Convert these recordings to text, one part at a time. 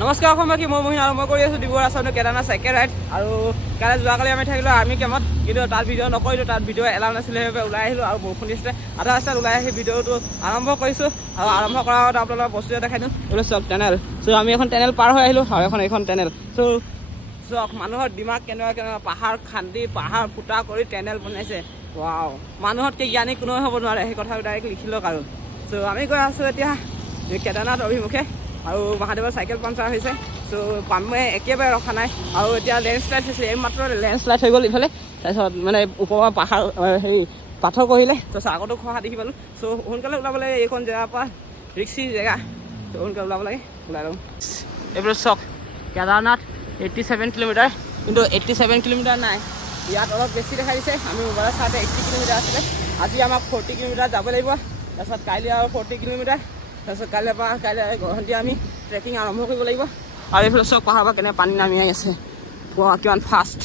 নমস্কাৰ অসমবাসী, মই মহিন আৰম্ভ কৰি আছোঁ ডিব্ৰুগড় আছামৰ কেদাৰনাথ চাইকেল ৰাইড। আৰু কাইলৈ যোৱাকালি আমি থাকিলোঁ আৰ্মি কেম্পত, কিন্তু তাত ভিডিঅ' নকৰিলোঁ, তাত ভিডিঅ' এলাউ নাছিলে, সেইবাবে ওলাই আহিলোঁ আৰু বৰষুণ দিছিলে। আধা ৰাস্তাত ওলাই আহি ভিডিঅ'টো আৰম্ভ কৰিছোঁ। আৰু আৰম্ভ কৰাৰ আগত আপোনালোকক বস্তু এটা দেখাই দিওঁ, এইটো চাওক টেনেল। চ' আমি এখন টেনেল পাৰ হৈ আহিলোঁ আৰু এইখন টেনেল। চ' চাওক মানুহৰ দিমাগ কেনেকুৱা পাহাৰ খান্দি পাহাৰ ফুটা কৰি টেনেল বনাইছে। ৱাও, মানুহতকৈ জ্ঞানী কোনো হ'ব নোৱাৰে, সেই কথাটো ডাইৰেক্ট লিখি লওক। আৰু চ' আমি গৈ আছোঁ এতিয়া কেদাৰনাথ অভিমুখে। আৰু মহাদেৱৰ চাইকেল পামচাৰ হৈছে, চ' পামে একেবাৰে ৰখা নাই। আৰু এতিয়া লেণ্ডশ্লাইড হৈছে, এই মাত্ৰ লেণ্ডশ্লাইড হৈ গ'ল ইফালে। তাৰপিছত মানে ওপৰৰ পাহাৰ হেৰি পাথৰ কৰিলে, তাৰপিছত আগতো খহা দেখি পালোঁ। চ' সোনকালে ওলাব লাগে, এইখন জেগাৰ পৰা ৰিক্সি জেগা, চ' সোনকালে ওলাব লাগে, ওলাই লওঁ। এইবোৰ চাওক কেদাৰনাথ 87 কিলোমিটাৰ, কিন্তু 87 কিলোমিটাৰ নাই, ইয়াত অলপ বেছি দেখাই দিছে। আমি মোবাইলত চাওঁতে 80 কিলোমিটাৰ আছিলে। আজি আমাক 40 কিলোমিটাৰ যাব লাগিব, তাৰপিছত কাইলৈ আৰু 40 কিলোমিটাৰ, তাৰপিছত কাইলৈ গুৱাহাটী আমি ট্ৰেকিং আৰম্ভ কৰিব লাগিব। আৰু এইফালে চব পাহাৰৰ পৰা কেনে পানী নামি আহি আছে, কিমান ফাষ্ট।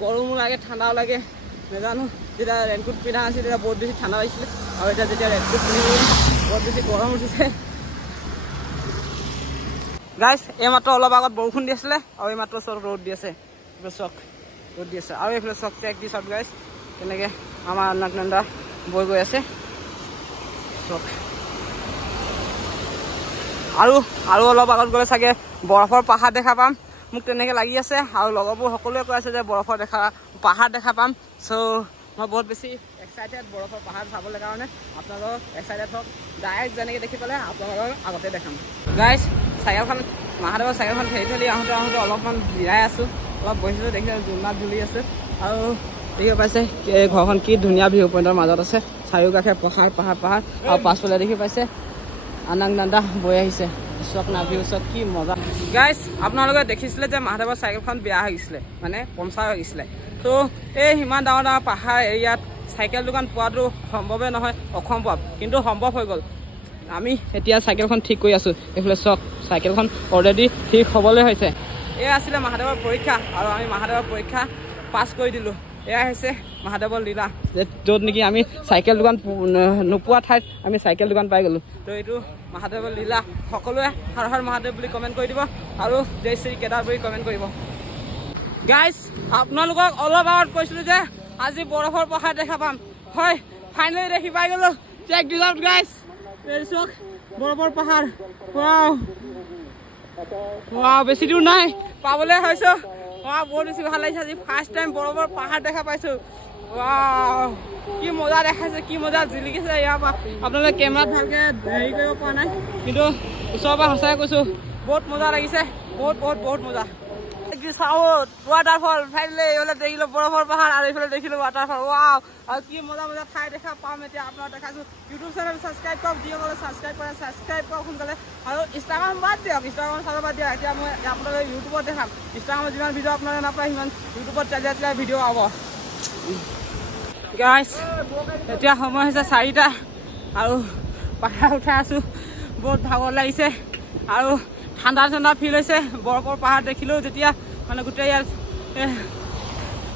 গৰমো লাগে ঠাণ্ডাও লাগে নাজানো। যেতিয়া ৰেইনকোট পিন্ধা আছিল তেতিয়া বহুত বেছি ঠাণ্ডা লাগিছিলে, আৰু এতিয়া যেতিয়া ৰেইনকোট পিন্ধিব বহুত বেছি গৰম উঠিছে। গাইজ এইমাত্ৰ অলপ আগত বৰষুণ দি আছিলে, আৰু এইমাত্ৰ চব ৰ'দ দি আছে, চক ৰ'দ দি আছে। আৰু এইফালে চক চেক দি চব গাইজ কেনেকৈ আমাৰ অলকনন্দা বৈ গৈ আছে চক। আৰু অলপ আগত গ'লে চাগে বৰফৰ পাহাৰ দেখা পাম, মোক তেনেকৈ লাগি আছে। আৰু লগৰবোৰ সকলোৱে কৈ আছে যে বৰফৰ পাহাৰ দেখা পাম। চ' মই বহুত বেছি এক্সাইটেড বৰফৰ পাহাৰ চাবলৈ কাৰণে। আপোনালোকক এক্সাইটেড হওক, ডাইৰেক্ট যেনেকৈ দেখি পালে আপোনালোকৰ আগতে দেখাম। গাইজ চাইকেলখন মহাদেৱৰ চাইকেলখন ঠেলি আহোঁতে অলপমান জিৰাই আছোঁ, অলপ বহিছোঁ, দেখিছোঁ জোনাত ঝুলি আছোঁ। আৰু দেখিব পাইছে ঘৰখন কি ধুনীয়া ভিউ পইণ্টৰ মাজত আছে, চাৰিওকাষে পাহাৰ। আৰু পাছফালে দেখি পাইছে অলকনন্দা বৈ আহিছে, চক না ভিউ চক কি মজা। গাইজ আপোনালোকে দেখিছিলে যে মহাদেৱৰ চাইকেলখন বেয়া হৈ গৈছিলে, মানে পামচাৰ হৈ গৈছিলে। ত' এই সিমান ডাঙৰ পাহাৰ এৰিয়াত চাইকেল দোকান পোৱাটো সম্ভৱে নহয়, অসম্ভৱ, কিন্তু সম্ভৱ হৈ গ'ল। আমি এতিয়া চাইকেলখন ঠিক কৰি আছোঁ। এইফালে চক চাইকেলখন অলৰেডি ঠিক হ'বলৈ হৈছে। এয়া আছিলে মহাদেৱৰ পৰীক্ষা, আৰু আমি মহাদেৱৰ পৰীক্ষা পাছ কৰি দিলোঁ। এয়া হৈছে মহাদেৱৰ লীলা, য'ত নেকি আমি চাইকেল দোকান নোপোৱা ঠাইত আমি চাইকেল দোকান পাই গ'লোঁ। তো এইটো মহাদেৱৰ লীলা। সকলোৱে হৰ হৰ মহাদেৱ বুলি কমেণ্ট কৰি দিব, আৰু জয় শ্ৰী কেদাৰ বুলি কমেণ্ট কৰিব। গাইজ আপোনালোকক অলপ আগত কৈছিলোঁ যে আজি বৰফৰ পাহাৰ দেখা পাম, হয় ফাইনেলি দেখি পাই গ'লোঁ। চেক দিছ আউট গাইজ, চক বৰফৰ পাহাৰ। ৱাও বেছি দূৰ নাই, পাবলৈ হৈছোঁ। বহুত বেছি ভাল লাগিছে, আজি ফাৰ্ষ্ট টাইম বৰফৰ পাহাৰ দেখা পাইছোঁ। ৱাও কি মজা দেখাইছে, কি মজা জিলিকিছে ইয়াৰ পৰা। আপোনালোকে কেমেৰাত ভালকৈ হেৰি কৰিব পৰা নাই, কিন্তু ওচৰৰ পৰা সঁচাকৈ কৈছোঁ বহুত মজা লাগিছে, বহুত মজা। চাউথ ৱাটাৰফল ফাইনেলি এইফালে দেখিলোঁ বৰফৰ পাহাৰ, আৰু এইফালে দেখিলোঁ ৱাটাৰফল। ৱাও, আৰু কি মজা ঠাই দেখা পাম এতিয়া আপোনাক দেখাইছোঁ। ইউটিউব চেনেল ছাবস্ক্ৰাইব কৰক, যিসকলে ছাবস্ক্ৰাইব কৰে ছাবস্ক্ৰাইব কৰক সোনকালে। আৰু ইনষ্টাগ্ৰাম বাদ দিয়ক, ইনষ্টাগ্ৰাম চাব বাদ দিয়ক। এতিয়া মই আপোনালোকে ইউটিউবত দেখাম। ইনষ্টাগ্ৰামত যিমান ভিডিঅ' আপোনালোকে নাপায়, সিমান ইউটিউবত চালিয়াই ভিডিঅ' পাব। গাইজ এতিয়া সময় হৈছে 4টা, আৰু পাহাৰ উঠাই আছোঁ, বহুত ভাগৰ লাগিছে, আৰু ঠাণ্ডা ফিল হৈছে। বৰফৰ পাহাৰ দেখিলোঁ যেতিয়া, মানে গোটেই ইয়াত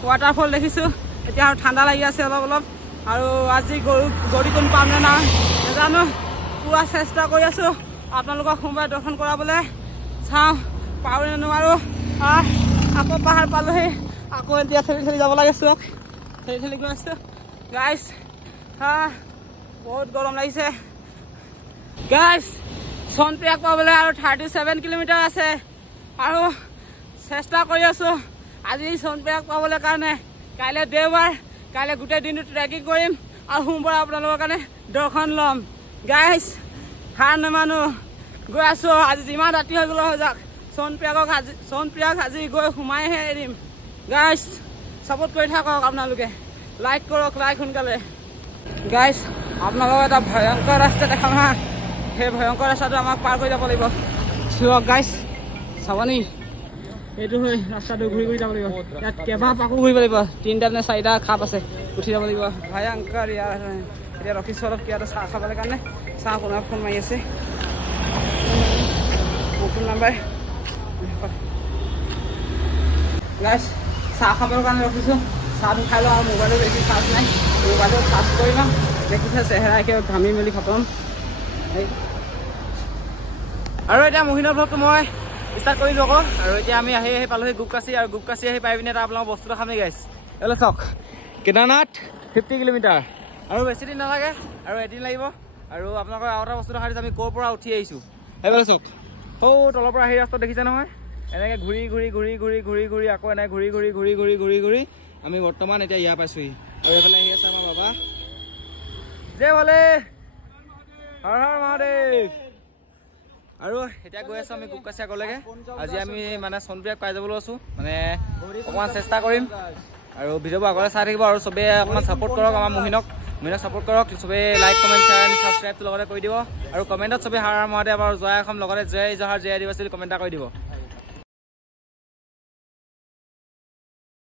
ৱাটাৰফল দেখিছোঁ, এতিয়া আৰু ঠাণ্ডা লাগি আছে অলপ। আৰু আজি গৌৰী কোন পাম নে নাই নাজানো, পুৰা চেষ্টা কৰি আছোঁ আপোনালোকক সোমবাৰে দৰ্শন কৰাবলৈ। চাওঁ পাৰোঁ নে নোৱাৰোঁ। আকৌ পাহাৰ পালোহি, আকৌ এতিয়া ঠেলি যাব লাগে, চক ঠেলি গৈ আছোঁ। গাইজ বহুত গৰম লাগিছে। গাইজ চনপ্ৰিয়াক পাবলৈ আৰু 37 কিলোমিটাৰ আছে, আৰু চেষ্টা কৰি আছোঁ আজি চনপ্ৰিয়াক পাবলৈ কাৰণে। কাইলৈ দেওবাৰ, কাইলৈ গোটেই দিনটো ট্ৰেকিং কৰিম, আৰু সোমবাৰে আপোনালোকৰ কাৰণে দৰ্শন ল'ম। গাইজ হাৰ নেমানো, গৈ আছোঁ। আজি যিমান ৰাতি হৈ গ'লেও হৈ যাওক, চনপ্ৰিয়াক আজি গৈ সোমাইহে এৰিম। গাইজ ছাপোৰ্ট কৰি থাকক আপোনালোকে, লাইক কৰক, লাইক সোনকালে। গাইজ আপোনালোকক এটা ভয়ংকৰ ৰাস্তা দেখাম হা, সেই ভয়ংকৰ ৰাস্তাটো আমাক পাৰ কৰি যাব লাগিব। চিয়ক গাইজ চাবনি, এইটো হয় ৰাস্তাটো ঘূৰি যাব লাগিব। ইয়াত কেইবাৰ পাকো ঘূৰিব লাগিব, 3টা নে 4টা খাপ আছে, উঠি যাব লাগিব। ভয়ংকৰ ইয়াৰ এতিয়া ৰখিছোঁ অলপ কিবা এটা চাহ খাবলৈ কাৰণে। চাহ কোনোবা ফোন মাৰি আছে, ফোন নাম্বাৰ। গাইজ চাহ খাবৰ কাৰণে ৰখিছোঁ, চাহটো খাই লওঁ। আৰু মোবাইলত বেছি চাৰ্জ নাই, মোবাইলত চাৰ্জ কৰি লওঁ। দেখিছে চেহেৰা একেবাৰে ঘামি মেলি খতম। আৰু এতিয়া মহিনৰ ব্লগটো মই ষ্টাৰ্ট কৰিলোঁ আকৌ আৰু এতিয়া আমি আহি পালোহি গুপকাচি আৰু গুপকাচি আহি পাই পিনে এটা আপোনালোকৰ বস্তুটো খামেই গাইছ এলে চাওক কেদাৰনাথ 50 কিলোমিটাৰ আৰু বেছি দিন নালাগে আৰু এদিন লাগিব আৰু আপোনালোকৰ আৰু এটা বস্তু দেখা দিছোঁ আমি ক'ৰ পৰা উঠি আহিছোঁ এইফালে চাওক সৌ তলৰ পৰা আহি ৰাস্তা দেখিছে নহয় এনেকৈ ঘূৰি ঘূৰি ঘূৰি ঘূৰি ঘূৰি ঘূৰি আকৌ এনেকৈ ঘূৰি ঘূৰি ঘূৰি ঘূৰি ঘূৰি ঘূৰি আমি বৰ্তমান এতিয়া ইয়াৰ পাইছোঁহি আৰু এইফালে আহি আছে আমাৰ বাবা জয় ভলে হৰ হৰ মহাদেৱ আৰু এতিয়া গৈ আছোঁ আমি গুপকাচি আগলৈকে আজি আমি মানে চনপ্ৰিয়াক পাই যাবলৈ আছোঁ মানে অকণমান চেষ্টা কৰিম আৰু ভিডিঅ'বোৰ আগলৈ চাই থাকিব আৰু চবেই অকণমান ছাপোৰ্ট কৰক আমাৰ মহিনক ছাপোৰ্ট কৰক চবেই লাইক কমেণ্ট শ্বেয়াৰ এণ্ড ছাবস্ক্ৰাইবটো লগতে কৰি দিব আৰু কমেণ্টত চবেই হৰ হৰ মহাদেৱ আৰু জয় অসম লগতে জয় জহাৰ জয় আদিবাসী বুলি কমেণ্ট এটা কৰি দিব